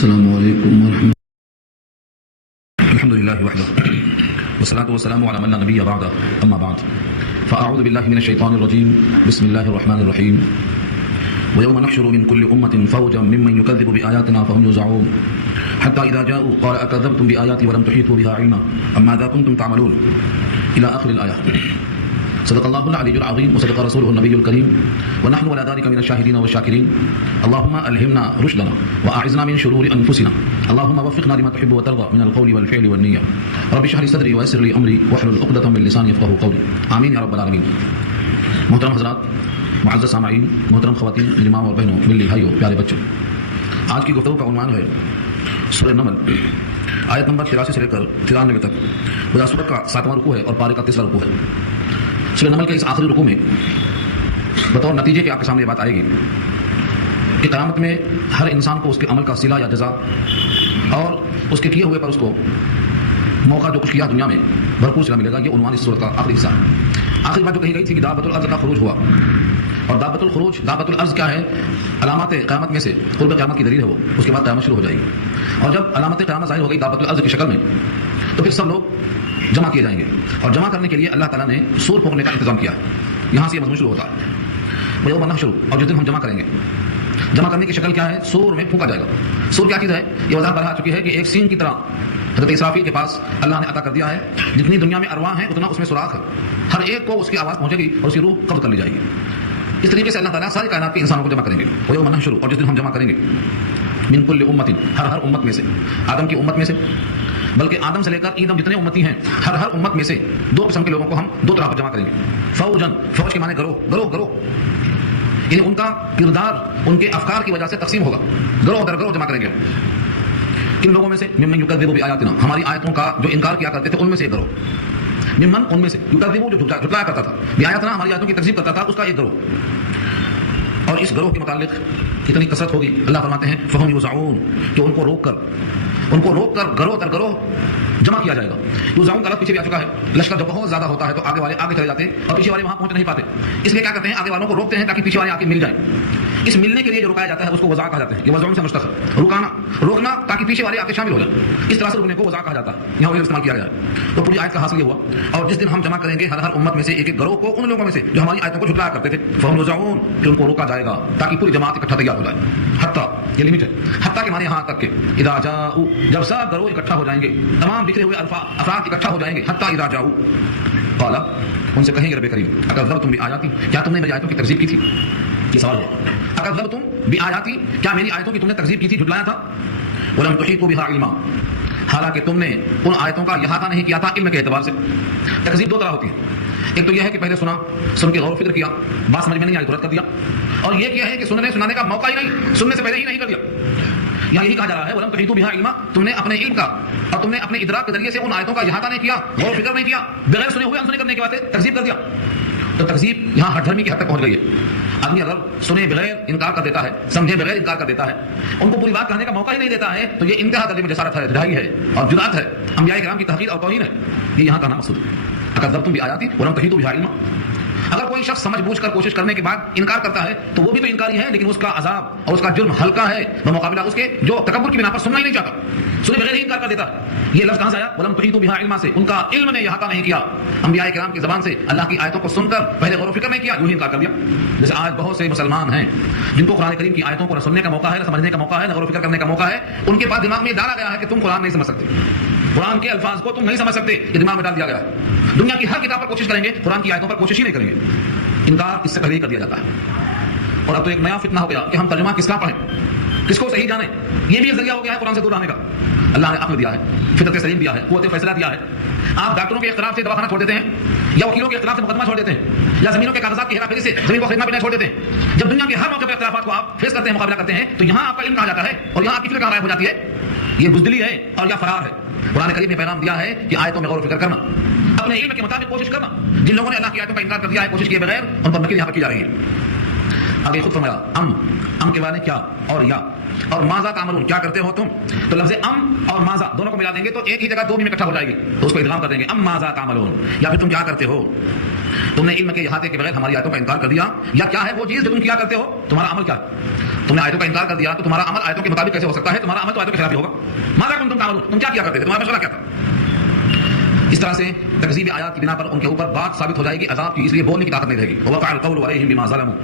السلام علیکم ورحمۃ الحمد لله وحده والصلاة والسلام على من لا نبي بعده أما بعد فأعوذ بالله من الشيطان الرجيم بسم الله الرحمن الرحيم ويوم نحشر من كل أمة فوجا ممن يكذب بآياتنا فهم يوزعون حتى إذا جاءوا قال أكذبتم بآياتي ولم تحيطوا بها علما أم ماذا كنتم تعملون إلى آخر الآية. صدق الله العلي العظيم وصدق رسوله النبي الكريم ونحن على ذلك من الشاهدين والشاكرين. اللهم ألهمنا رشدنا وأعذنا من شرور أنفسنا. اللهم وفقنا لما تحب وترضى من القول والفعل والنية. رب اشرح لي صدري ويسر لي أمري واحلل عقدة من لساني يفقهوا قولي. آمين يا رب العالمين. محترم حضرات، معزز سامعین، محترم خواتین، امام اور بہنوں، ملی بھائیوں، پیارے بچوں، آج کی گفتگو کا عنوان ہے سورہ نمل، آیت نمبر 83 سے لے کر 93 تک. گزشتہ سورہ کا 7واں رکوع ہے اور پارے کا 3واں رکوع ہے. سورہ نمل کے اس آخری رکوع میں بطور نتیجے کے آپ کے سامنے یہ بات آئے گی کہ قیامت میں ہر انسان کو اس کے عمل کا صلہ یا جزا اور اس کے کیے ہوئے پر اس کو موقع جو کچھ کیا دنیا میں بھرپور صلہ ملے گا. یہ عنوان اس سورت کا آخری حصہ ہے. آخری بات جو کہی گئی تھی کہ دعوت الارض کا خروج ہوا، اور دعوت الخروج، دعوت الارض کیا ہے؟ علامات قیامت میں سے قرب قیامت کی دلیل ہے وہ. اس کے بعد قیامت شروع ہو جائے گی، اور جب علامت قیامت ظاہر ہو گئی دعوت الارض کی شکل میں تو پھر سب لوگ جمع کیے جائیں گے، اور جمع کرنے کے لیے اللہ تعالیٰ نے سور پھونکنے کا انتظام کیا. یہاں سے یہ مضمون شروع ہوتا ہے. وہ یوم نحشر، اور جس دن ہم جمع کریں گے. جمع کرنے کی شکل کیا ہے؟ سور میں پھونکا جائے گا. سور کیا چیز ہے؟ یہ وضاحت بڑھا چکی ہے کہ ایک سینگ کی طرح حضرت اسرافیل کے پاس اللہ نے عطا کر دیا ہے. جتنی دنیا میں ارواح ہیں اتنا اس میں سوراخ ہے. ہر ایک کو اس کی آواز پہنچے گی اور اس کی روح قبض کر لی جائے گی. اس طریقے سے اللہ تعالیٰ ساری کائنات کے انسانوں کو جمع کریں گے. وہ یوم نحشر، اور جس دن ہم جمع کریں گے من کل امت، ہر امت میں سے، آدم کی امت میں سے، بلکہ آدم سے لے کر ایدم جتنے امتی ہیں ہر امت میں سے دو قسم کے لوگوں کو ہم دو طرح پر جمع کریں گے. فوجن، فوج کے معنی گروہ، گروہ، یعنی ان کا کردار ان کے افکار کی وجہ سے تقسیم ہوگا. گروہ در گروہ جمع کریں گے. کن لوگوں میں سے؟ ممن یکذب بآیاتنا، ہماری آیتوں کا جو انکار کیا کرتے تھے ان میں سے ایک گروہ. ممن، ان میں سے، یکذب جو جھٹلایا کرتا تھا، بآیاتنا ہماری آیتوں کی تکذیب کرتا تھا، اس کا ایک گروہ. اور اس گروہ کے متعلق کتنی کثرت ہوگی. اللہ فرماتے ہیں فہم یوزعون، کہ ان کو روک کر گروہ در گروہ جمع کیا جائے گا. یوزعون کا لفظ پیچھے بھی آ چکا ہے. لشکر جب بہت زیادہ ہوتا ہے تو آگے والے آگے چلے جاتے ہیں اور پیچھے والے وہاں پہنچ نہیں پاتے. اس لیے کیا کرتے ہیں؟ آگے والوں کو روکتے ہیں تاکہ پیچھے والے آ کے مل جائیں. اس ملنے کے لیے جو رکایا جاتا ہے اس کو وضع کہا جاتا ہے. یہ وضعون سے مشتق ہے. روکنا تاکہ پیچھے والے آ کے شامل ہو جائیں. اس طرح سے رکنے کو وضع کہا جاتا ہے. یہاں وہی استعمال کیا گیا ہے. تو پوری آیت کا حاصل یہ ہوا. اور جس دن ہم جمع کریں گے ہر امت میں سے ایک گروہ کو، ان لوگوں میں سے جو ہماری آیتوں کو جھٹلایا کرتے تھے، فہم یوزعون، کہ ان کو روکا جائے گا تاکہ پوری جماعت اکٹھا تیار ہو جائے. حتیٰ، یہ لمٹ ہے. حتیٰ کے معنی یہاں تک کہ اذا جاؤ، جب سب گروہ اکٹھا ہو جائیں گے، تمام بکھرے ہوئے افراد اکٹھا ہو جائیں گے. حتیٰ اذا جاؤ، قال، ان سے کہیں گے رب کریم اکذبتم بآیاتی، کیا تم نے میری آیتوں کی تکذیب کی تھی؟ یہ سوال ہے. اکذبتم بآیاتی، کیا میری آیتوں کی تم نے تکذیب کی تھی، جھٹلایا تھا؟ ولم تحیطوا بها علما، حالانکہ تم نے ان آیتوں کا احاطہ نہیں کیا تھا علم کے اعتبار سے. تکذیب دو طرح ہوتی ہے. ایک تو یہ ہے کہ پہلے سنا، سن کے غور و فکر کیا، بات سمجھ میں نہیں آئی تو رد کر دیا. اور یہ کیا ہے کہ سنانے کا موقع ہی نہیں، سننے سے پہلے ہی نہیں کر دیا. یہاں یہی کہا جا رہا ہے ولم تحیطوا بها علما، تم نے اپنے علم کا اور تم نے اپنے ادراک کے ذریعے سے ان آیتوں کا احاطہ نہیں کیا، غور و فکر نہیں کیا، بغیر سنے ہوئے انسنے کرنے کے بعد تکذیب کر دیا. تو تکذیب یہاں ہٹ دھرمی کی حد تک پہنچ گئی ہے. آدمی اگر سنے بغیر انکار کر دیتا ہے، سمجھے بغیر انکار کر دیتا ہے، ان کو پوری بات کہنے کا موقع ہی نہیں دیتا ہے، تو یہ انتہا درجے میں جسارت ہے، ڈھائی ہے اور جرات ہے، انبیاء کرام کی تحقیر اور توہین ہے. یہ یہاں کہنا مقصود ہے. اکذبتم بآیاتی ولم تحیطوا بها علما. اگر کوئی شخص سمجھ بوجھ کر کوشش کرنے کے بعد انکار کرتا ہے تو وہ بھی تو انکاری ہے، لیکن اس کا عذاب اور اس کا جرم ہلکا ہے بمقابلہ اس کے جو تکبر کی بنا پر سننا ہی نہیں چاہتا، سنے بغیر ہی انکار کر دیتا ہے. یہ لفظ کہاں سے آیا؟ ولم تحیطوا بها علما سے. ان کا علم نے احاطہ نہیں کیا. انبیاء کرام کی زبان سے اللہ کی آیتوں کو سن کر پہلے غور و فکر نہیں کیا، یوں ہی انکار کر دیا. جیسے آج بہت سے مسلمان ہیں جن کو قرآن کریم کی آیتوں کو نہ سننے کا موقع ہے، نہ سمجھنے کا موقع ہے، نہ غور و فکر کرنے کا موقع ہے. ان کے پاس دماغ میں ڈالا گیا ہے کہ تم قرآن نہیں سمجھ سکتے، قرآن کے الفاظ کو تم نہیں سمجھ سکتے. یہ دماغ میں ڈال دیا گیا ہے. دنیا کی ہر کتاب پر کوشش کریں گے، قرآن کی آیتوں پر کوشش ہی نہیں کریں گے. انکار اس سے پہلے ہی کر دیا جاتا ہے. اور اب تو ایک نیا فتنہ ہو گیا کہ ہم ترجمہ کس کا پڑھیں، کس کو صحیح جانیں. یہ بھی ایک ذریعہ ہو گیا ہے قرآن سے دور آنے کا. اللہ نے عقل دیا ہے، فطرت سلیم دیا ہے، قوت فیصلہ دیا ہے. آپ ڈاکٹروں کے اختلاف سے دواخانہ چھوڑ دیتے ہیں، یا وکیلوں کے اختلاف سے مقدمہ چھوڑ دیتے ہیں، یا زمینوں کے کاغذات کی ہیرا پھیری سے زمین کو خریدنا بیچنا چھوڑ دیتے ہیں. جب دنیا کے ہر موقع پر اختلافات کو آپ فیس کرتے ہیں، مقابلہ کرتے ہیں، تو یہاں آپ کا علم کہا جاتا ہے اور یہاں آپ کی فکر کہاں غائب ہو جاتی ہے. یہ بزدلی ہے اور یا فرار ہے. قرآن کریم نے پیغام دیا ہے کہ آیتوں میں غور و فکر کرنا، اپنے علم کے مطابق کوشش کرنا. جن لوگوں نے اللہ کی آیتوں کا انکار کر دیا ہے، کوشش کیے بغیر، ان پر نکیل یہاں پر کی جا رہی ہے. آگے خود فرمایا ام کے بعد کیا اور یا اور ماذا تعملون، کیا کرتے ہو تم. تو لفظ ام اور ماذا دونوں کو ملا دیں گے تو ایک ہی جگہ دو میں اکٹھا ہو جائے گی، تو اس کو ادغام کر دیں گے ام ماذا تعملون. یا پھر تم کیا کرتے ہو، تم نے علم کے احاطے کے بغیر ہماری آیتوں کا انکار کر دیا، یا کیا ہے وہ چیز جو تم کیا کرتے ہو، تمہارا عمل کیا ہے. تم نے آیتوں کا انکار کر دیا تو تمہارا عمل آیتوں کے مطابق کیسے ہو سکتا ہے؟ تمہارا عمل تو آیتوں کے خلاف ہی ہوگا. ماذا کنتم تعملون، تم کیا کیا کرتے تھے، تمہارا مشورہ کیا تھا؟ اس طرح سے تکذیب آیات کی بنا پر ان کے اوپر بات ثابت ہو جائے گی عذاب کی، اس لیے بولنے کی طاقت نہیں رہے گی. وقع القول علیہم بما ظلموا،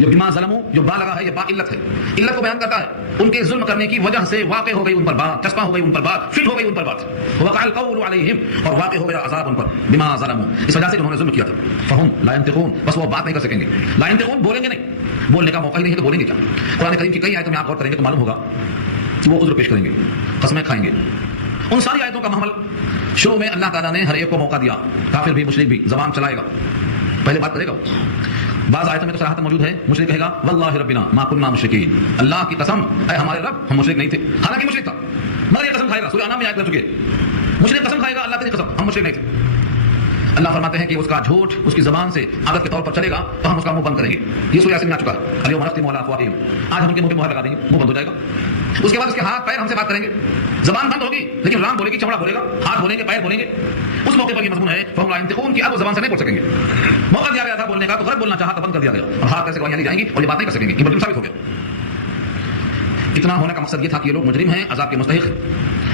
یہ بما ظلموا جو با لگا ہے یہ با علت ہے، علت کو بیان کرتا ہے. ان کے ظلم کرنے کی وجہ سے واقع ہو گئی ان پر بات، چسپاں ہو گئی ان پر بات، فٹ ہو گئی ان پر بات. وقع القول علیہم، اور واقع ہو گیا عذاب ان پر بما ظلموا، اس وجہ سے انہوں نے ظلم کیا تھا. فہم لا ينطقون، بس وہ بات نہیں کر سکیں گے. لا ينطقون، بولیں گے نہیں، بولنے کا موقع ہی نہیں ہے تو بولیں گے کیا؟ قرآن کریم کی کئی آیتوں میں آپ غور کریں گے تو معلوم ہوگا کہ وہ عذر پیش کریں گے، قسمیں کھائیں گے. ان ساری آیتوں کا محمل شروع میں اللہ تعالیٰ نے ہر ایک کو موقع دیا، کافر بھی مشرک بھی زبان چلائے گا، پہلے بات کرے گا. بعض آیتوں میں تو صراحت موجود ہے، مشرک کہے گا واللہ ربنا ما كنا مشرکین، اللہ کی قسم اے ہمارے رب ہم مشرک نہیں تھے. حالانکہ مشرک تھا مگر یہ قسم کھائے گا. سورہ انعام میں آیت کر چکے، مشرک قسم کھائے گا اللہ کی قسم ہم مشرک نہیں تھے. اللہ فرماتے ہیں کہ اس کا جھوٹ اس کی زبان سے عادت کے طور پر چلے گا تو ہم اس کا منہ بند کریں گے. یہ سورہ یاسین میں آ چکا ہے، الیوم نختم علی افواہہم، آج ہم ان کے منہ پہ مہر لگا دیں گے، منہ بند ہو جائے گا. اس کے بعد اس کے ہاتھ پیر ہم سے بات کریں گے، زبان بند ہوگی لیکن رام بولے گی، چمڑا بولے گا، ہاتھ بولیں گے، پیر بولیں گے. اس موقع پر یہ مضمون ہے فہم لا ينطقون کی، اب وہ زبان سے نہیں بول سکیں گے. موقع دیا گیا تھا بولنے کا تو غلط بولنا چاہا تو بند کر دیا گیا، اور ہاتھ کیسے گواہیاں لی جائیں گی اور یہ بات نہیں کر سکیں گے. یہ مجرم ثابت ہو گیا. اتنا ہونے کا مقصد یہ تھا کہ یہ لوگ مجرم ہیں، عذاب کے مستحق ہیں.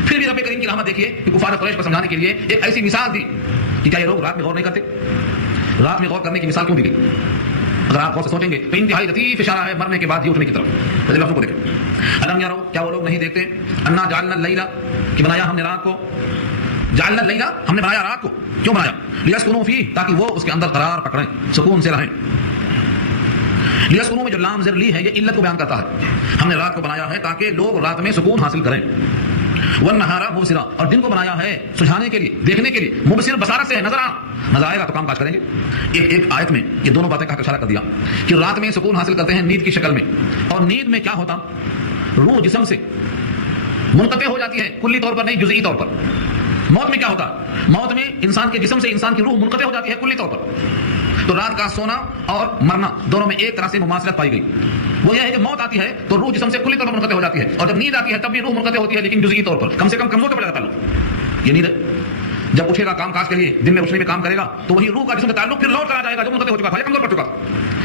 پھر بھی رب کریم کی رحمت دیکھیے کہ کفار قریش کو سمجھانے کے لیے ایک ایسی مثال دی کہ کیا یہ لوگ رات میں غور نہیں کرتے؟ رات میں غور کرنے کی مثال کیوں دی گئی؟ اگر آپ غور سے سوچیں گے تو انتہائی لطیف اشارہ ہے مرنے کے بعد ہی اٹھنے کی طرف. پہلے لفظوں کو دیکھیں، الم یروا، کیا وہ لوگ نہیں دیکھتے، انا جعلنا اللیل، کہ بنایا ہم نے رات کو، جعلنا اللیل ہم نے بنایا رات کو، کیوں بنایا؟ لیسکنوا فیہ، تاکہ وہ اس کے اندر قرار پکڑیں، سکون سے رہیں. لیسکنوا میں جو لام زر لی ہے یہ علت کو بیان کرتا ہے. ہم نے رات کو بنایا ہے تاکہ لوگ رات میں سکون حاصل کریں. والنہار مبصرا، اور دن کو بنایا ہے سجھانے کے لیے، دیکھنے کے لیے. مبصر بصارت سے ہے، نظر آئے گا تو کام کاج کریں گے. ایک آیت میں یہ دونوں باتیں کا اشارہ کر دیا کہ رات میں سکون حاصل کرتے ہیں نیند کی شکل میں، اور نیند میں کیا ہوتا، روح جسم سے منقطع ہو جاتی ہے، کلی طور پر نہیں، جزئی طور پر. موت میں کیا ہوتا، موت میں انسان کے جسم سے انسان کی روح منقطع ہو جاتی ہے کلی طور پر. تو رات کا سونا اور مرنا دونوں میں ایک طرح سے مماثلت پائی گئی. وہ یہ ہے کہ موت آتی ہے تو روح جسم سے کلی طور پر منقطع ہو جاتی ہے، اور جب نیند آتی ہے تب بھی روح منقطع ہوتی ہے لیکن جزئی طور پر، کم سے کم کمزور تو پڑ جاتا ہے. یہ نیند ہے. جب اٹھے گا کام کاج کے لیے، دن میں روشنی میں کام کرے گا تو وہی روح کا جسم کا تعلق پھر لوٹ کر آ جائے گا جو منقطع ہو چکا تھا یا کمزور پڑ چکا.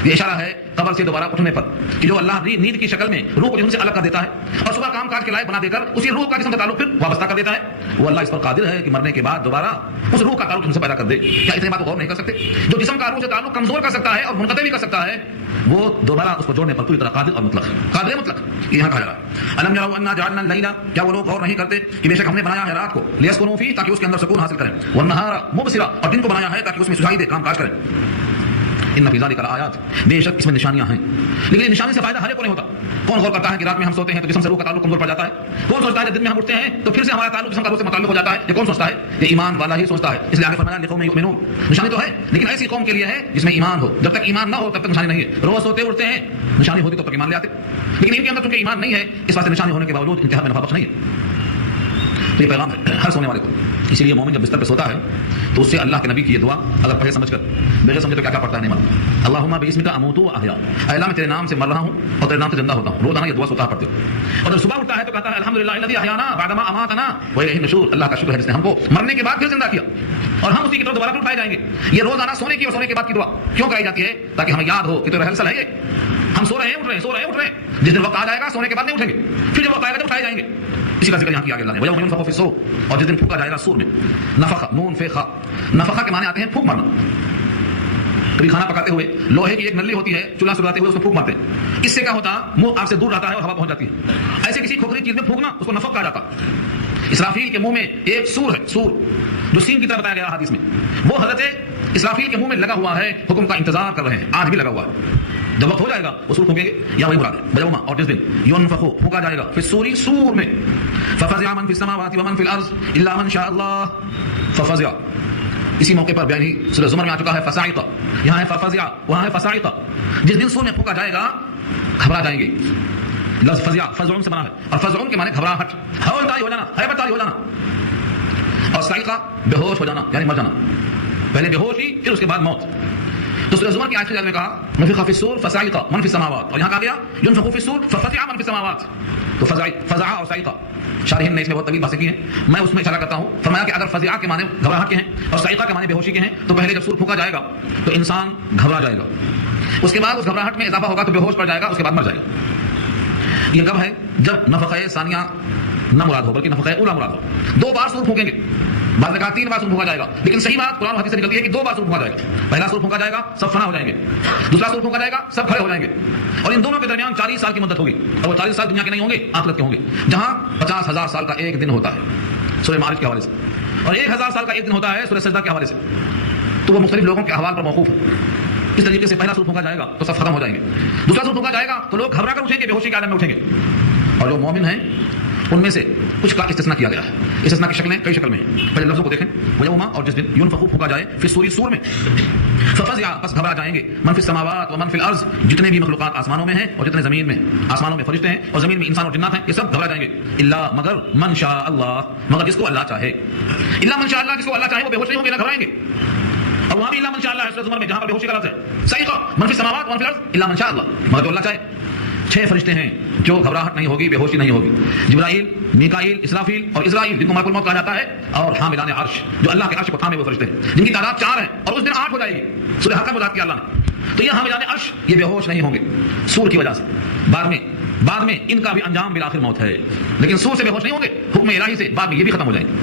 یہ اشارہ ہے قبر سے دوبارہ اٹھنے پر کہ جو اللہ نیند کی شکل میں روح کو جسم سے الگ کر دیتا ہے اور صبح کام کاج کے لائق بنا دے کر اسی روح کا جسم کا تعلق پھر وابستہ کر دیتا ہے. وہ اللہ اس پر قادر ہے کہ مرنے کے بعد دوبارہ اس روح کا تعلق جسم سے پیدا کر دے. کیا اتنی بات غور نہیں کر سکتے؟ جو جسم کا روح سے تعلق کمزور کر سکتا ہے اور منقطع بھی کر سکتا ہے وہ دوبارہ اس کو جوڑنے پر پوری طرح قادر اور مطلق ہے. قادر مطلق یہاں کہا جا رہا ہے. الم یروا انا جعلنا اللیل، کیا وہ لوگ غور نہیں کرتے کہ بے شک ہم نے بنایا ہے رات کو، لیسکنوا فیہ، تاکہ اس کے اندر سکون حاصل کریں. والنہار مبصرا، اور دن کو بنایا ہے تاکہ اس میں سجائی دے، کام کاج کریں. ان فی ذلک لآیات، بے شک اس میں نشانیاں ہیں. لیکن یہ نشانی سے فائدہ ہر ایک کو نہیں ہوتا. کون غور کرتا ہے کہ رات میں ہم سوتے ہیں تو جسم سے روح کا تعلق کمزور پڑ جاتا ہے؟ کون سوچتا ہے جب دن میں ہم اٹھتے ہیں تو پھر سے ہمارا تعلق جسم کا روح سے متعلق ہو جاتا ہے؟ یہ کون سوچتا ہے؟ یہ ایمان والا ہی سوچتا ہے. اس لیے آگے فرمایا لقوم یؤمنون، نشانی تو ہے لیکن ایسی قوم کے لیے ہے جس میں ایمان ہو. جب تک ایمان نہ ہو تب تک نشانی نہیں ہے. روز سوتے اٹھتے ہیں، نشانی ہوتی تو تک ایمان لے آتے، لیکن ان کے اندر چونکہ ایمان نہیں ہے اس واسطے نشانی ہونے کے باوجود انتہا میں نفع بخش نہیں ہے. تو یہ پیغام ہے ہر سونے والے کو. اسی لیے مومن جب بستر پہ سوتا ہے تو اس سے اللہ کے نبی کی یہ دعا اگر پڑھے سمجھ کر، بغیر سمجھے تو کیا پڑھتا ہے نہیں معلوم. اللہم باسمک اموت واحیا، اے اللہ میں تیرے نام سے مر رہا ہوں اور تیرے نام سے زندہ ہوتا ہوں. روزانہ یہ دعا سوتا پڑھتے ہو. اور جب صبح اٹھتا ہے تو کہتا ہے الحمدللہ الذی احیانا بعد ما اماتنا والیہ النشور، اللہ کا شکر ہے جس نے ہم کو مرنے کے بعد پھر زندہ کیا اور ہم اسی کی طرف دوبارہ اٹھائے جائیں گے. یہ روزانہ سونے کی اور سونے کے بعد کی دعا کیوں کرائی جاتی ہے؟ تاکہ ہمیں یاد ہو کہ تو رہسل ہے یہ، ہم سو رہے ہیں، اٹھ رہے ہیں، سو رہے ہیں، اٹھ رہے ہیں. جس دن وقت آ جائے گا سونے کے بعد نہیں اٹھیں گے، پھر جب وقت آئے گا تو اٹھائے جائیں گے. اسی کا ذکر یہاں کیا گیا اللہ نے. وَيَوْمَ يُنفَخُ فِي الصُّورِ، اور جس دن پھونکا جائے گا سور میں. نفخ نون فے خا، نفخہ کے معنی آتے ہیں پھونک مارنا. کبھی کھانا پکاتے ہوئے لوہے کی ایک نلی ہوتی ہے، چولہا سلگاتے ہوئے اس کو پھونک مارتے ہیں. اس سے کیا ہوتا، منہ آپ سے دور رہتا ہے اور ہوا پہنچ جاتی ہے. ایسے کسی کھوکھری چیز میں پھونکنا اس کو نفخ کہا جاتا. اسرافیل کے منہ میں ایک سور ہے، سور جو سین کی طرح بتایا گیا حدیث میں، وہ حضرت اسرافیل کے منہ میں لگا ہوا ہے، حکم کا انتظار کر رہے ہیں، آج بھی لگا ہوا ہے. جب وقت ہو جائے گا وہ سور پھونکیں گے یا وہی مراد ہے. بیوما، اور جس دن ينفخ پھونکا جائے گا فی الصور، سور میں. ففزع من فی السماوات ومن فی الارض الا من شاء اللہ. ففزع اسی موقع پر بیان ہی سورہ زمر میں آ چکا ہے. فصاعق یہاں ہے ففزع، وہاں ہے فصاعق. جس دن سور میں پھونکا جائے گا گھبرا جائیں گے. لفظ فزع فزعون سے بنا ہے اور فزعون کے معنی گھبراہٹ، ہولداری ہو جانا، ہیبت طاری ہو جانا. اور صاعقہ بے ہوش ہو جانا یعنی مر جانا. پہلے بے ہوشی پھر اس کے بعد موت. تو سورہ زمر کی آیت میں کہا نفخ فی الصور فصعق من فی السماوات، اور یہاں کہا گیا ينفخ فی الصور ففزع من فی السماوات. تو فزع اور صاعقہ شارحین نے اس میں بہت طویل باتیں کی ہیں، میں اس میں اشارہ کرتا ہوں. فرمایا کہ اگر فزع کے معنی گھبراہٹ کے ہیں اور صاعقہ کے معنی بے ہوشی کے ہیں تو پہلے جب سور پھونکا جائے گا تو انسان گھبرا جائے گا، اس کے بعد اس گھبراہٹ میں اضافہ ہوگا تو بے ہوش پڑ جائے گا، اس کے بعد مر جائے گا. یہ کب ہے؟ جب نفخہ ثانیہ نہ مراد ہو بلکہ نفخہ اولا مراد ہو. 2 بار سور پھونکیں گے. بعض نے کہا 3 بار سور پھونکا جائے گا، لیکن صحیح بات قرآن و حدیث سے نکلتی ہے کہ 2 بار سور پھونکا جائے گا. پہلا سور پھونکا جائے گا سب فنا ہو جائیں گے، دوسرا سور پھونکا جائے گا سب کھڑے ہو جائیں گے، اور ان دونوں کے درمیان 40 سال کی مدت ہوگی. اور وہ 40 سال دنیا کے نہیں ہوں گے، آخرت کے ہوں گے، جہاں 50,000 سال کا ایک دن ہوتا ہے سورہ معارج کے حوالے سے، اور 1,000 سال کا ایک دن ہوتا ہے سورہ سجدہ کے حوالے سے. تو وہ مختلف لوگوں کے احوال پر موقوف ہے. اس طریقے سے پہلا سور پھونکا جائے گا تو سب ختم ہو جائیں گے، دوسرا سور پھونکا جائے گا تو لوگ گھبرا کر اٹھیں گے، بے ہوشی کے عالم میں اٹھیں گے. اور جو مومن ہیں ان میں سے کچھ کا استثناء کیا گیا ہے. استثناء کی شکلیں کئی شکل میں ہیں. پہلے لفظوں کو دیکھیں، ویوما، اور جس دن ينفخ پھونکا جائے فی الصور، سور میں، ففزع، پس گھبرا جائیں گے، من فی السماوات و من فی الارض، جتنے بھی مخلوقات آسمانوں میں ہیں اور جتنے زمین میں. آسمانوں میں فرشتے ہیں اور زمین میں انسان اور جنات ہیں، یہ سب گھبرا جائیں گے. الا، مگر، من شاء اللہ، مگر جس کو اللہ چاہے. الا من شاء اللہ، جس کو اللہ چاہے وہ بے ہوش نہیں ہوں گے، نہ گھبرائیں گے. اور وہاں بھی الا من شاء اللہ ہے سورہ زمر میں، جہاں پر بے ہوشی کا لفظ ہے. صحیح، من فی السماوات و من فی الارض الا من شاء اللہ، مگر جو اللہ چاہے. 6 فرشتے ہیں جو گھبراہٹ نہیں ہوگی، بے ہوشی نہیں ہوگی. جبرائیل، میکائیل، اسرافیل اور اسرائیل، جن کو ملک الموت کہا جاتا ہے، اور حاملان عرش، جو اللہ کے عرش کو تھامے ہوئے فرشتے ہیں، جن کی تعداد 4 ہے اور اس دن 8 ہو جائے گی. سورہ حق میں بات کیا اللہ نے. تو یہ حاملان عرش یہ بے ہوش نہیں ہوں گے سور کی وجہ سے. بعد میں ان کا بھی انجام بالآخر موت ہے، لیکن سور سے بے ہوش نہیں ہوں گے حکم الہی سے. بعد میں یہ بھی ختم ہو جائیں گے.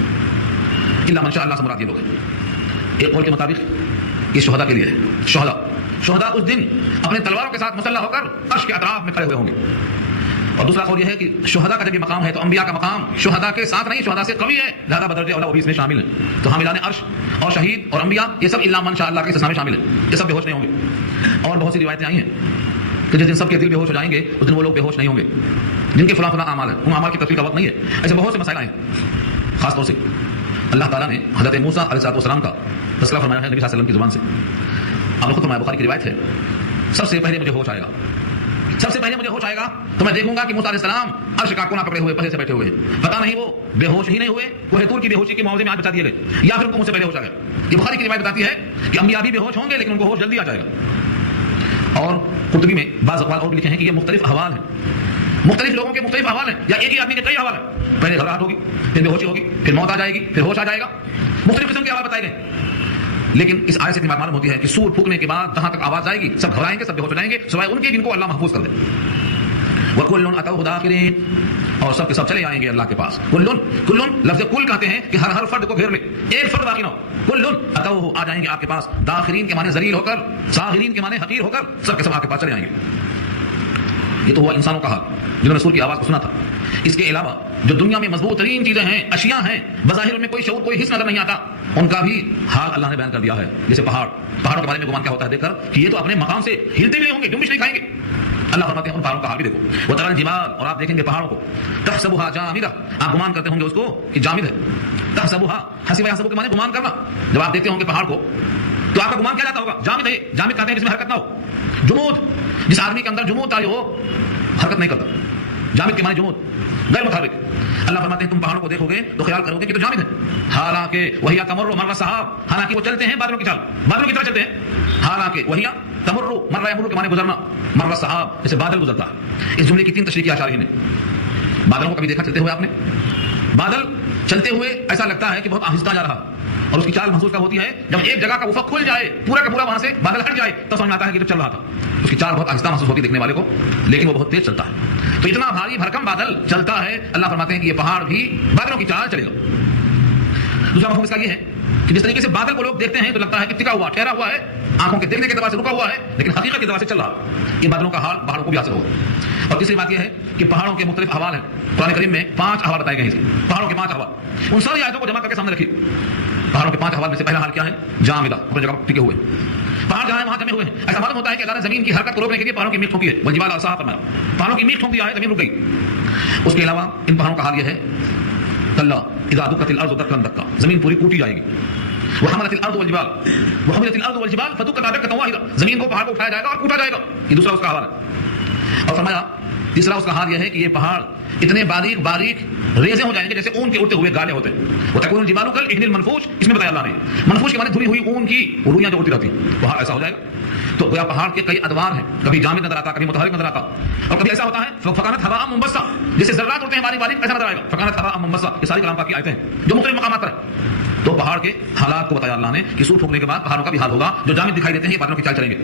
الا من شاء اللہ سے مراد یہ لوگ ہیں. ایک قول کے مطابق یہ شہداء کے لیے ہے. شہداء اس دن اپنے تلواروں کے ساتھ مسلح ہو کر عرش کے اطراف میں کھڑے ہوئے ہوں گے. اور دوسرا قول یہ ہے کہ شہداء کا جب یہ مقام ہے تو انبیاء کا مقام شہداء کے ساتھ نہیں، شہداء سے قوی ہے، لہذا بدرجہ اولا وہ بھی اس میں شامل ہیں. تو حاملان عرش اور شہید اور انبیاء یہ سب الا من شاء اللہ کے استثناء میں شامل ہیں، یہ سب بے ہوش نہیں ہوں گے. اور بہت سی روایتیں آئی ہیں کہ جس دن سب کے دل بے ہوش ہو جائیں گے اس دن وہ لوگ بے ہوش نہیں ہوں گے جن کے فلاں اعمال ہیں. ان اعمال کی تفصیل کا وقت نہیں ہے. ایسے بہت سے مسائل آئے ہیں. خاص طور سے اللہ تعالیٰ نے حضرت موسیٰ علیہ السلام کا تذکرہ فرمایا ہے نبی صلی اللہ علیہ وسلم کی زبان سے. آپ نے خود فرمایا، بخاری کی روایت ہے، سب سے پہلے مجھے ہوش آئے گا تو میں دیکھوں گا کہ موسیٰ علیہ السلام عرش کا کونا پکڑے ہوئے پہلے سے بیٹھے ہوئے ہیں. پتہ نہیں وہ بے ہوش ہی نہیں ہوئے، وہ طور کی بے ہوشی کے معاوضے میں آج بچا دیے گئے، یا پھر ان کو مجھ سے پہلے ہوش آ گیا. یہ بخاری کی روایت بتاتی ہے کہ انبیاء بھی بے ہوش ہوں گے لیکن ان کو ہوش جلدی آ جائے گا. اور قرطبی میں بعض اقوال اور لکھے ہیں کہ یہ مختلف احوال ہیں، مختلف لوگوں کے مختلف احوال ہیں، یا ایک ہی آدمی کے کئی احوال ہیں. پہلے گھبراہٹ ہوگی، پھر بے ہوشی ہوگی، پھر موت آ جائے گی، پھر ہوش آ جائے گا. مختلف قسم کے احوال بتائے گئے. لیکن اس آیت سے معلوم ہوتی ہے کہ سور پھونکنے کے بعد جہاں تک آواز آئے گی سب گھبرائیں گے، سب بے ہوش ہو جائیں گے، سوائے ان کے جن کو اللہ محفوظ کر دے. وَكُلٌّ أَتَوْهُ دَاخِرِينَ، اور سب کے سب چلے آئیں گے اللہ کے پاس. کلن لفظ کل کہتے ہیں کہ ہر فرد کو گھیر لے، ایک فرد باقی نہ ہو. کلن اتوہ، آ جائیں گے آپ کے پاس. داخرین کے معنی ذلیل ہو کر، ساغرین کے معنی حقیر ہو کر، سب کے سب آپ کے پاس چلے آئیں گے. یہ تو ہوا انسانوں کا حال جنہوں نے سور کی آواز کو سنا تھا. اس کے علاوہ جو دنیا میں مضبوط ترین چیزیں ہیں، اشیاء ہیں، بظاہر ان میں کوئی شعور کوئی حس نظر نہیں آتا، ان کا بھی حال اللہ نے بیان کر دیا ہے. جیسے پہاڑوں کے بارے میں گمان کیا ہوتا ہے دیکھ کر کہ یہ تو اپنے مقام سے ہلتے بھی ہوں گے، جنبش نہیں کھائیں گے. اللہ فرماتے ہیں ان پہاڑوں کا حال بھی دیکھو. وترى الجبال، اور آپ دیکھیں گے پہاڑوں کو، تحسبها جامدہ، آپ گمان کرتے ہوں گے اس کو کہ جامد ہے. تحسبها، حسب یحسب کے معنی گمان کرنا. جب آپ دیکھتے ہوں گے پہاڑ کو تو آپ کا گمان کیا جاتا ہوگا؟ جامد ہے. جامد کہتے ہیں جس میں حرکت نہ ہو. جمود، جس آدمی کے اندر جمود تاری ہو، حرکت نہیں کرتا. جامد کے معنی جمود، غیر متحرک. اللہ فرماتے ہیں تم پہاڑوں کو دیکھو گے تو خیال کرو گے کہ تو جامد ہے. حالانکہ وہی تمر مر السحاب، حالانکہ وہ چلتے ہیں بادلوں کی چال، بادلوں کی طرح چلتے ہیں. حالانکہ وہی تمر مر یمر کے معنی گزرنا، مر السحاب جیسے بادل گزرتا ہے. اس جملے کی 3 تشریح کی اشارہ نے. بادلوں کو کبھی دیکھا چلتے ہوئے آپ نے؟ بادل چلتے ہوئے ایسا لگتا ہے کہ بہت آہستہ جا رہا، اور اس کی چال محسوس کب ہوتی ہے؟ جب ایک جگہ کا افق کھل جائے، پورا کا پورا وہاں سے بادل ہٹ جائے تو سمجھ میں آتا ہے کہ جب چل رہا تھا. اس کی چال بہت آہستہ محسوس ہوتی ہے دیکھنے والے کو، لیکن وہ بہت تیز چلتا ہے. تو اتنا بھاری بھرکم بادل چلتا ہے. اللہ فرماتے ہیں کہ یہ پہاڑ بھی بادلوں کی چال چلے گا. دوسرا مفہوم اس کا یہ ہے کہ جس طریقے سے بادل کو لوگ دیکھتے ہیں تو لگتا ہے کہ ٹکا ہوا، ٹھہرا ہوا ہے، آنکھوں کے دیکھنے کے اعتبار سے رکا ہوا ہے، لیکن حقیقت کے اعتبار سے چل رہا. یہ بادلوں کا حال پہاڑوں کو بھی حاصل ہوگا. اور تیسری بات یہ ہے کہ پہاڑوں کے مختلف احوال ہیں. قرآن کریم میں 5 احوال بتائے گئے ہیں. پہاڑوں کے 5 احوال، ان ساری آیتوں کو جمع کر کے سامنے رکھیے. پہاڑوں کے 5 احوال میں سے پہلا حال کیا ہے؟ جامدہ، اپنی جگہ ٹکے ہوئے. پہاڑ جہاں وہاں جمے ہوئے ہیں. ایسا معلوم ہوتا ہے کہ اللہ نے زمین کی حرکت کو روکنے کے لیے پہاڑوں کی میخ ٹھوکی ہے. والجبال ارساها فرمایا، پہاڑوں کی میخ ٹھوک دیا ہے، زمین رک گئی. اس کے علاوہ ان پہاڑوں کا حال یہ ہے کلا اذا دکت الارض دکا دکا، زمین پوری کوٹی جائے گی. وحملت الارض والجبال، وحملت الارض والجبال فدکتا دکتا واحدہ، زمین کو پہاڑ کو اٹھایا جائے گا اور کوٹا جائے گا. یہ دوسرا اس کا حال ہے. اور فرمایا تیسرا اس کا حال یہ ہے کہ یہ پہاڑ اتنے باریک باریک ریزے ہو جائیں گے جیسے اون کے اڑتے ہوئے گالے ہوتے ہیں. وتكون الجبال كالعهن المنفوش، اس میں بتایا اللہ نے منفوش کے معنی دھلی ہوئی اون کی روئیاں جو اڑتی رہتی ہیں، وہ ایسا ہو جائے گا. تو گویا پہاڑ کے کئی ادوار ہیں، کبھی جامد نظر آتا، کبھی متحرک نظر آتا، اور کبھی ایسا ہوتا ہے فکانت ہوا منبسا، جیسے ذرات اڑتے ہیں باریک باریک، ایسا نظر آئے گا. فکانت ہوا منبسا، یہ ساری کلام پاک کی آیتیں ہیں جو مختلف مقامات پر ہیں. تو پہاڑ کے حالات کو بتایا اللہ نے کہ سور پھونکنے کے بعد پہاڑوں کا بھی حال ہوگا، جو جامد دکھائی دیتے ہیں یہ بادلوں کی چال چلیں گے۔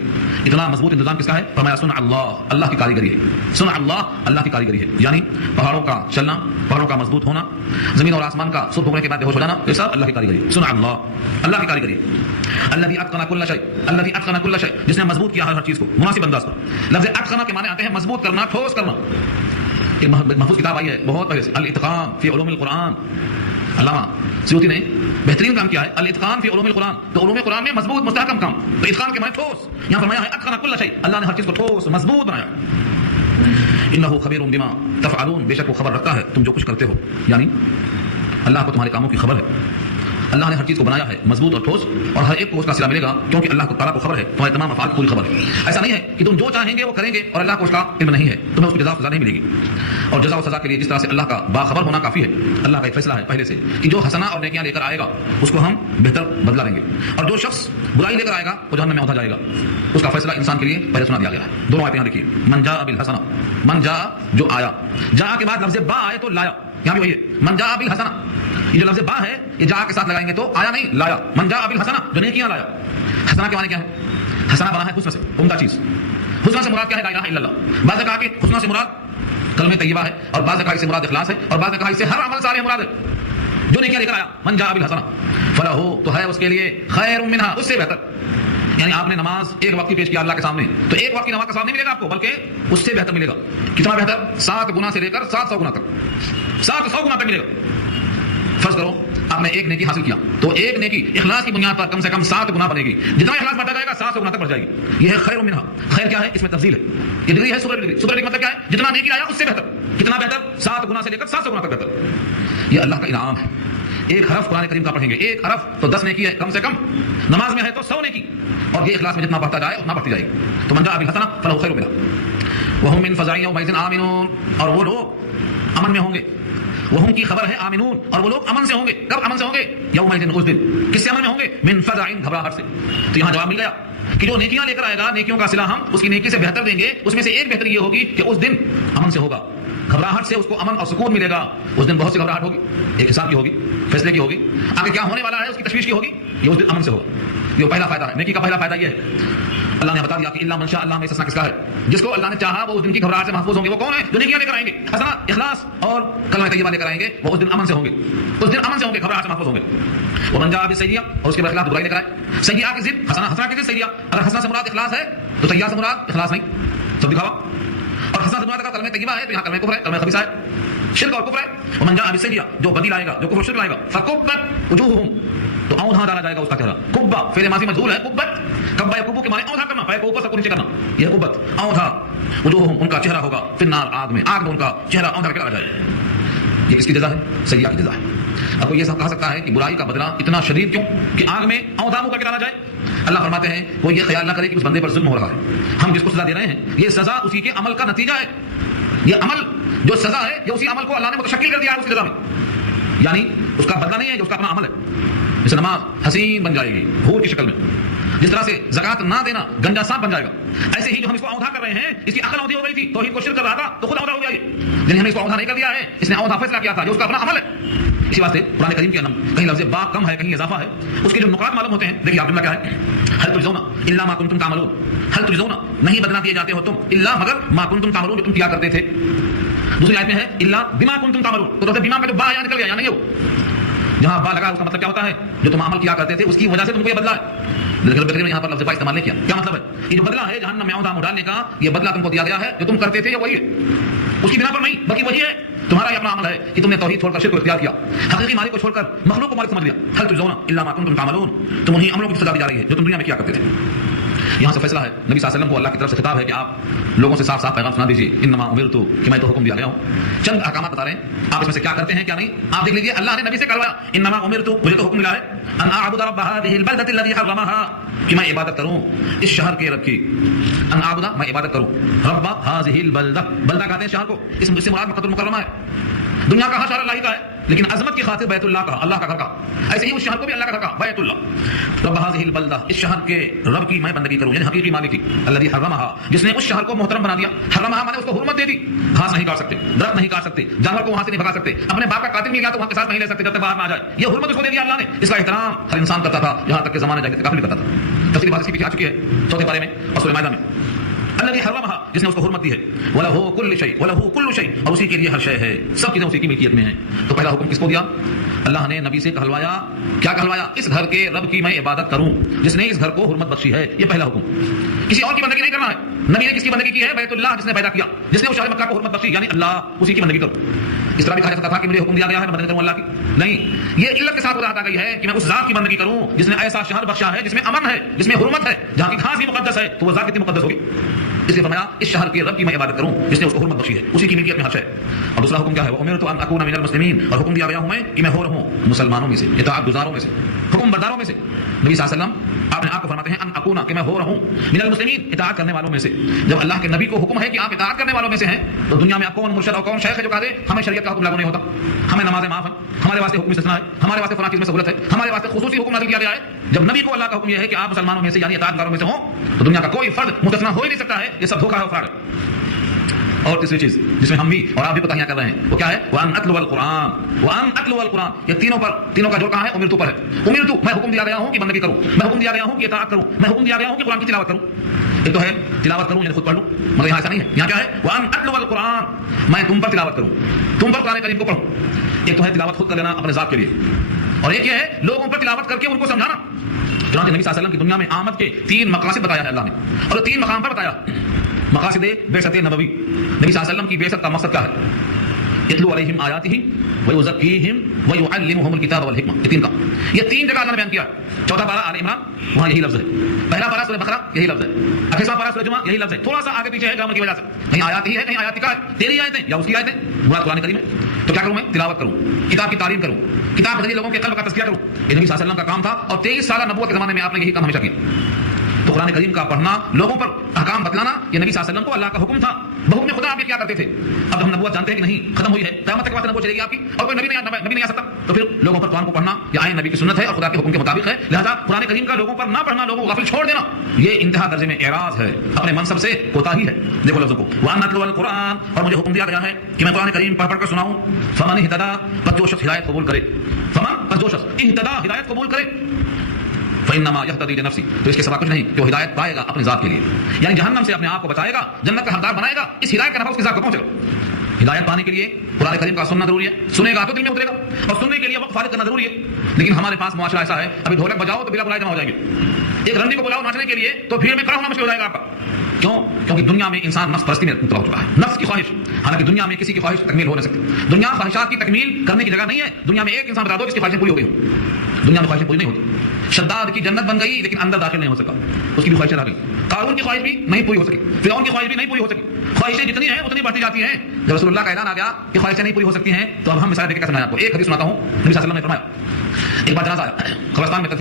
اتنا مضبوط انتظام کس کا ہے؟ فرمایا صنع اللہ، اللہ کی کاریگری ہے، صنع اللہ، اللہ کی کاریگری ہے، یعنی پہاڑوں کا چلنا، پہاڑوں کا مضبوط ہونا، زمین اور آسمان کا سور پھونکنے کے بعد بے ہوش ہو جانا، یہ سب اللہ کی کاریگری ہے، صنع اللہ، اللہ کی کاریگری ہے۔ الذی اتقن کل شیء، الذی اتقن کل شیء، جس نے مضبوط کیا ہر چیز کو مناسب انداز پر۔ لفظ اتقن کے معنی آتے ہیں مضبوط کرنا، ٹھوس کرنا۔ ایک محفوظ کتاب آئی ہے بہت پہلے سے، الاتقان فی علوم القرآن، علامہ سیوطی نے بہترین کام کیا ہے، الاتقان فی علوم القرآن، تو علوم قرآن میں مضبوط مستحکم کام، تو اتقان کے معنی ٹھوس، یہاں فرمایا ہے اتقن کل شیء، اللہ نے ہر چیز کو ٹھوس مضبوط بنایا۔ انہ خبیر بما تفعلون، بے شک وہ خبر رکھتا ہے تم جو کچھ کرتے ہو، یعنی اللہ کو تمہارے کاموں کی خبر ہے۔ اللہ نے ہر چیز کو بنایا ہے مضبوط اور ٹھوس، اور ہر ایک کو اس کا صلہ ملے گا، کیونکہ اللہ کو تعالیٰ کو خبر ہے، تمہارے تمام افعال کی پوری خبر ہے۔ ایسا نہیں ہے کہ تم جو چاہیں گے وہ کریں گے اور اللہ کو اس کا علم نہیں ہے، تمہیں اس کی جزا و سزا نہیں ملے گی۔ اور جزا و سزا کے لیے جس طرح سے اللہ کا باخبر ہونا کافی ہے، اللہ کا ایک فیصلہ ہے پہلے سے کہ جو حسنہ اور نیکیاں لے کر آئے گا اس کو ہم بہتر بدلہ دیں گے، اور جو شخص برائی لے کر آئے گا وہ جہنم میں اوندا جائے گا۔ اس کا فیصلہ انسان کے لیے پہلے سنا دیا گیا ہے۔ دونوں آیتیں یہاں دیکھیے، من جاء بالحسنہ، من جاء جو آیا، جاء کے بعد لفظ با آئے تو لایا، یہاں بھی وہی ہے، من جاء بالحسنہ، یہ جو لفظ با ہے یہ جا کے ساتھ لگائیں گے تو آیا نہیں لایا، من جاء بالحسنہ جو نیکیاں لایا۔ حسنہ کے معنی کیا ہے؟ حسنہ بنا ہے حسن سے، عمدہ چیز۔ حسنہ سے مراد کیا ہے؟ لا الہ الا اللہ۔ بعض نے کہا کہ حسنہ سے مراد کلمہ طیبہ ہے، اور بعض نے کہا اس سے مراد اخلاص ہے، اور بعض نے کہا اس سے ہر عمل صالح مراد ہے، جو نیکیاں لے کر آیا۔ من جاء بالحسنہ فلہ، تو ہے اس کے لیے خیر منہا، اس سے بہتر، یعنی آپ نے نماز ایک وقت کی پیش کیا اللہ کے سامنے، تو ایک وقت کی نماز کا ثواب نہیں ملے گا آپ کو، بلکہ اس سے بہتر ملے گا۔ کتنا بہتر؟ 7 گنا سے لے کر 700 گنا تک، 700 گنا تک ملے گا۔ فرض کرو آپ نے ایک نیکی حاصل کیا، تو ایک نیکی اخلاص کی بنیاد پر کم سے کم 7 گنا بنے گی، جتنا اخلاص بڑھتا جائے گا 700 گنا تک بڑھ جائے گی۔ یہ ہے خیر منہا۔ خیر کیا ہے؟ اس میں تفضیل ہے، یہ ڈگری ہے سپر ڈگری۔ سپر ڈگری مطلب کیا ہے؟ جتنا نیکی آیا اس سے بہتر، کتنا بہتر؟ 7 گنا سے لے کر 700 گنا تک بہتر۔ یہ اللہ کا انعام ہے۔ ایک حرف قرآن کریم کا پڑھیں گے، ایک حرف تو 10 نیکی ہے کم سے کم، نماز میں ہے تو 100 نیکی، اور یہ اخلاص میں جتنا بڑھتا جائے اتنا بڑھتی جائے گی۔ تو من جاء بالحسنہ فلہ خیر منہا وہم من فزع یومئذ آمنون، اور وہ لوگ امن میں ہوں گے، وہ کی خبر ہے آمنون، اور وہ لوگ امن سے ہوں گے۔ کب امن سے ہوں گے؟ یومئذ، اس دن۔ کس سے امن میں ہوں گے؟ من فزع، گھبراہٹ سے۔ تو یہاں جواب مل گیا کہ جو نیکیاں لے کر آئے گا، نیکیوں کا صلہ ہم اس کی نیکی سے بہتر دیں گے، اس میں سے ایک بہتری یہ ہوگی کہ اس دن امن سے ہوگا، گھبراہٹ سے اس کو امن اور سکون ملے گا۔ اس دن بہت سی گھبراہٹ ہوگی، ایک حساب کی ہوگی، فیصلے کی ہوگی، آگے کیا ہونے والا ہے اس کی تشویش کی ہوگی، یہ اس دن امن سے ہوگا۔ یہ پہلا فائدہ ہے، نیکی کا پہلا فائدہ یہ ہے۔ اللہ نے بتا دیا کہ الا من شاء اللہ میں استثناء کس کا ہے؟ جس کو اللہ نے چاہا وہ اس دن کی گھبراہٹ سے محفوظ ہوں گے۔ وہ کون ہے؟ جو نیکیاں لے کر آئیں گے، حسنہ، اخلاص اور کلمہ طیبہ لے کر آئیں گے، وہ اس دن امن سے ہوں گے، اس دن امن سے ہوں گے، گھبراہٹ سے محفوظ ہوں گے۔ ومن جاء بالسیئۃ، اور اس کے خلاف برائی لے کر آئے، سیئۃ کی ضد حسنہ، حسنہ کی ضد سیئۃ۔ اگر حسنہ سے مراد اخلاص ہے تو سیئۃ سے مراد اخلاص نہیں، سب دکھاوا، اور حسنہ سے مراد اگر کلمہ طیبہ ہے تو یہاں کلمہ کفر ہے، کلمہ خبیثہ ہے، شرک اور کفر ہے۔ ومن جاء بالسیئۃ، جو بدی لائے گا، جو کفر و شرک لائے گا، فکبت وجوہہم، تو اونھا ڈالا جائے گا اس کا چہرہ۔ کبا فعل ماضی مجھول ہے، کبت، کبا یا کبو کے معنی اونھا کرنا، پیر کو اوپر سے نیچے کرنا، یہ کبت، اونھا۔ وجوہہم، ان کا چہرہ ہوگا، فی النار، آگ میں، آگ میں ان کا چہرہ اونھا کر کے ڈالا جائے گا۔ یہ کس کی جزا ہے؟ سیئہ کی جزا ہے۔ اب کوئی یہ کہا سکتا ہے کہ برائی کا بدلہ اتنا شدید کیوں کہ آگ میں اونھا منہ کر کے ڈالا جائے؟ اللہ فرماتے ہیں وہ یہ خیال نہ کرے کہ اس بندے پر ظلم ہو رہا ہے، ہم جس کو سزا دے رہے ہیں یہ سزا اسی کے عمل کا نتیجہ ہے، یہ عمل جو سزا ہے یہ اسی عمل کو اللہ نے متشکل کر دیا ہے اس کی جزا میں، یعنی اس کا بدلہ نہیں ہے، جو اس کا اپنا عمل ہے۔ جیسے نماز حسین بن جائے گی حور کی شکل میں، جس طرح سے زکات نہ دینا گنجا سانپ بن جائے گا، ایسے ہی جو ہم اس کو اونھا کر رہے ہیں اس کی عقل اونھی ہو گئی تھی، توحید کو شرک کر رہا تھا تو خود اونھا ہو گیا، یہ یعنی ہم نے اس کو اونھا نہیں کر دیا ہے، اس نے اونھا فیصلہ کیا تھا جو اس کا اپنا عمل ہے۔ اسی واسطے قرآن کریم کے اندر کہیں لفظ با کم ہے، کہیں اضافہ ہے، اس کے جو نقاط معلوم ہوتے ہیں، دیکھیے آپ جملہ کیا ہے، هل تجزون الا ما كنتم تعملون، هل تجزون، نہیں بدلہ دیے جاتے ہو تم، الا مگر ما كنتم تعملون، جو تم کیا کرتے تھے۔ دوسری آیت میں ہے الا بما كنتم تعملون، تو بما میں جو با یہاں نکل گیا، یعنی جہاں با لگا اس کا مطلب کیا ہوتا ہے؟ جو تم عمل کیا کرتے تھے اس کی وجہ سے تم کو یہ بدلہ ہے، لیکن رب کریم نے یہاں پر لفظ با استعمال نہیں کیا۔ کیا مطلب ہے؟ یہ جو بدلہ ہے جہنم میں اونھا ڈالنے کا، یہ بدلہ تم کو دیا گیا ہے، جو تم کرتے تھے یہ وہی ہے، اس کی بنا پر نہیں، بلکہ وہی ہے تمہارا یہ اپنا عمل ہے کہ تم نے توحید چھوڑ کر شرک کو اختیار کیا، حقیقی مالک کو چھوڑ کر مخلوق کو مالک سمجھ لیا۔ هل تجزون الا ما كنتم تعملون، تم انہی عملوں کی سزا دی جا رہی ہے جو تم دنیا میں کیا کرتے تھے۔ یہاں سے فیصلہ ہے، نبی صلی اللہ علیہ وسلم کو اللہ کی طرف سے خطاب ہے کہ آپ لوگوں سے صاف صاف پیغام سنا دیجیے، انما امرت، کہ میں تو حکم دیا گیا ہوں۔ چند احکامات بتا رہے ہیں، آپ اس میں سے کیا کرتے ہیں کیا نہیں، آپ دیکھ لیجیے۔ اللہ نے نبی سے کروایا، انما امرت، مجھے تو حکم ملا ہے، ان اعبد رب هذه البلدة الذي حرمها، کہ میں عبادت کروں اس شہر کے رب کی، ان اعبد، میں عبادت کروں، رب هذه البلدة، بلدہ کہتے ہیں شہر کو، اس سے مراد مکہ المکرمہ ہے، دنیا کا ہر شہر اللہ ہی کا ہے، لیکن عظمت کی خاطر بیت اللہ کا، اللہ کا گھر کا، ایسے ہی اس شہر کو بھی اللہ کا گھر کا، بیت اللہ۔ رب هذه البلدہ، اس شہر کے رب کی میں بندگی کروں، یعنی حقیقی مالک کی، الذی حرمها، جس نے اس شہر کو محترم بنا دیا۔ حرمها مانے اس کو حرمت دے دی، گھاس نہیں کاٹ سکتے، درخت نہیں کاٹ سکتے، جانور کو وہاں سے نہیں بھگا سکتے، اپنے باپ کا قاتل مل گیا تو وہاں کے ساتھ نہیں لے سکتے جب تک باہر نہ آ جائے، یہ حرمت اس کو دے دیا اللہ نے۔ اس کا احترام ہر انسان کرتا تھا، یہاں تک کہ زمانہ جاہلیت کافر بھی کرتا تھا۔ تفصیلی بات اس کی پیچھے آ چکی ہے چوتھے بارے میں اور سورہ مائدہ میں، الذی حرمها، جس نے اس کو حرمت دی ہے، وَلَهُ كُلُّ شَيْءٍ وَلَهُ كُلُّ شَيْءٍ، اور اسی کے لیے ہر شے ہے، سب چیزیں اسی کی ملکیت میں ہیں۔ تو پہلا حکم کس کو دیا؟ اللہ نے نبی سے کہلوایا، کیا کہلوایا؟ اس گھر کے رب کی میں عبادت کروں جس نے اس گھر کو حرمت بخشی ہے، یہ پہلا حکم۔ کسی اور کی بندگی نہیں کرنا ہے۔ نبی نے کس کی بندگی کی ہے؟ بیت اللہ، جس نے پیدا کیا، جس نے اس شہر مکہ کو حرمت بخشی، یعنی اللہ، اسی کی بندگی کرو۔ اس طرح بھی کہا جاتا تھا کہ مجھے حکم دیا گیا ہے میں بندگی کروں اللہ کی، نہیں، یہ علت کے ساتھ وضاحت آ گئی ہے کہ میں اس ذات کی بندگی کروں جس نے ایسا شہر بخشا ہے جس میں امن ہے، جس میں حرمت ہے، جہاں کی گھاس بھی مقدس ہے تو وہ ذات کتنی مقدس ہوگی۔ اس لیے فرمایا اس شہر کے رب کی میں عبادت کروں جس نے اس کو حرمت بخشی ہے، اسی کی ملکیت میں حق ہے۔ اور دوسرا حکم کیا ہے؟ وَأُمِرْتُ أَنْ أَكُونَ مِنَ الْمُسْلِمِينَ، اور حکم دیا گیا ہوں میں کہ میں ہو رہوں مسلمانوں میں سے، اطاعت گزاروں میں سے، حکم برداروں میں سے۔ نبی صلی اللہ علیہ وسلم آپ نے آپ کو فرماتے ہیں ان اکونا، کہ میں ہو رہا ہوں من المسلمین، اطاعت کرنے والوں میں سے۔ جب اللہ کے نبی کو حکم ہے کہ آپ اطاعت کرنے والوں میں سے ہیں تو دنیا میں آپ کون مرشد اور کون شیخ ہے جو کہا دے ہمیں شریعت کا حکم لاگو نہیں ہوتا، ہمیں نمازیں معاف ہیں، ہمارے واسطے حکم استثناء ہے، ہمارے واسطے فلاں چیز میں سہولت ہے، ہمارے واسطے خصوصی حکم نازل کیا گیا ہے۔ جب نبی کو اللہ کا حکم یہ ہے کہ آپ مسلمانوں میں سے یعنی اطاعت گاروں میں سے ہوں تو دنیا کا کوئی فرد مستثنیٰ ہو ہی نہیں سکتا ہے، یہ سب دھوکہ ہے اور فراڈ ہے۔ اور تیسری چیز جس میں ہم بھی اور آپ بھی کوتاہیاں کر رہے ہیں وہ کیا ہے؟ وَأَنْ أَتْلُوَ الْقُرْآنَ، وَأَنْ أَتْلُوَ الْقُرْآنَ، یہ تینوں کا جوڑ کہاں ہے؟ امرتو پر ہے۔ امرتو، میں حکم دیا گیا ہوں کہ بندگی کروں، میں حکم دیا گیا ہوں کہ اطاعت کروں، میں حکم دیا گیا ہوں کہ قرآن کی تلاوت کروں۔ ایک تو ہے تلاوت کروں یعنی خود پڑھ لوں، مگر یہاں ایسا نہیں ہے، یہاں کیا ہے؟ وَأَنْ أَتْلُوَ الْقُرْآنَ، میں تم پر تلاوت کروں، تم پر قرآن کریم کو پڑھوں۔ ایک تو ہے تلاوت خود کر لینا اپنے ذات کے لیے، اور ایک یہ ہے لوگوں پر تلاوت کر کے ان کو سمجھانا۔ چنانچہ نبی صلی اللہ علیہ وسلم کی دنیا میں آمد کے 3 مقاصد بتایا ہے اللہ نے، اور 3 مقام پر بتایا۔ مقاصد بعثت نبوی، نبی صلی اللہ علیہ وسلم کی بعثت کا مقصد کیا ہے؟ یتلو علیہم آیاتہ ویزکیہم ویعلمہم الکتاب والحکمہ، یہ 3 جگہ اللہ نے بیان کیا۔ چوتھا پارہ آل عمران، وہاں یہی لفظ ہے۔ پہلا پارہ سورہ بقرہ، یہی لفظ ہے۔ 28واں پارہ سورہ جمعہ، یہی لفظ ہے۔ تھوڑا سا آگے پیچھے ہے گرامر کی وجہ سے، کہیں آیات ہی ہے کہیں آیات کا ہے، تیری آیتیں یا اس کی آیتیں، مراد قرآن کریم ہے۔ تو کیا کروں میں؟ تلاوت کروں، کتاب کی تعلیم کروں، کتاب بدلی لوگوں کے قلب کا تزکیہ کروں۔ یہ نبی صلی اللہ علیہ وسلم کا کام تھا اور 23 سالہ نبوت کے زمانے میں آپ نے یہی کام ہمیشہ کیا۔ تو قرآن کریم کا پڑھنا، لوگوں پر احکام بتلانا، یہ نبی صلی اللہ علیہ وسلم کو اللہ کا حکم تھا۔ بحکم خدا آپ یہ کیا کرتے تھے؟ اب ہم نبوت جانتے ہیں کہ نہیں، ختم ہوئی ہے، قیامت کے بعد نبوت چلے گی آپ کی، اور کوئی نبی نہیں آ سکتا، تو پھر لوگوں پر قرآن کو پڑھنا یہ آئین نبی کی سنت ہے اور خدا کے حکم کے مطابق ہے۔ لہذا قرآن کریم کا لوگوں پر نہ پڑھنا، لوگوں کو غافل چھوڑ دینا، یہ انتہا درجے میں اعراض ہے، اپنے منصب سے کوتاہی ہے۔ دیکھو لفظوں کو، وَأَنْ أَتْلُوَ الْقُرْآنَ، اور مجھے حکم دیا گیا ہے کہ میں قرآن کریم پڑھ کر سناؤں۔ فَمَنِ اهْتَدَىٰ، پس جو شخص ہدایت قبول کرے، پس جو شخص اهْتَدَىٰ، ہدایت قبول کرے، فَإِنَّمَا يَهْتَدِي لِنَفْسِهِ، تو اس کے سوا کچھ نہیں، جو ہدایت پائے گا اپنی ذات کے لیے، یعنی جہنم سے اپنے آپ کو بچائے گا، جنت کا حقدار بنائے گا، اس ہدایت کا نفع اس کی ذات کو پہنچے گا۔ ہدایت پانے کے لیے قرآن کریم کا سننا ضروری ہے، سنے گا تو دل میں اترے گا، اور سننے کے لیے وقت فارغ کرنا ضروری ہے۔ لیکن ہمارے پاس معاشرہ ایسا ہے، ابھی ڈھولک بجاؤ تو بلا بلائے جمع ہو جائیں گے، ایک رنڈی کو بلاؤ ناچنے کے لیے تو بھیڑ میں کھڑا ہونا مشکل ہو جائے گا آپ کا۔ کیوں؟ کیونکہ دنیا میں انسان نفس پرستی میں مبتلا ہو چکا ہے، نفس کی خواہش۔ حالانکہ دنیا میں کسی کی خواہش تکمیل ہو نہیں سکتی، دنیا خواہشات کی تکمیل کرنے کی جگہ نہیں ہے۔ دنیا میں ایک انسان بتا دو جس کی خواہشیں پوری ہو گئی ہوں، دنیا میں خواہشیں پوری نہیں ہوتی۔ شداد کی جنت بن گئی لیکن اندر داخل نہیں ہو سکا، اس کی بھی خواہشیں رہ گئی۔ قارون کی خواہش بھی نہیں پوری ہو سکی، فرعون کی خواہش بھی نہیں پوری ہو سکی۔ خواہشیں جتنی ہیں اتنی بڑھتی جاتی ہیں۔ جب رسول اللہ کا اعلان آ گیا کہ خواہشیں نہیں پوری ہو سکتی ہیں تو اب ہم مثال دے کے کیا سمجھائیں آپ کو؟ ایک حدیث سناتا ہوں، نبی صلی اللہ علیہ وسلم نے فرمایا، ایک بار جنازہ آیا قبرستان میں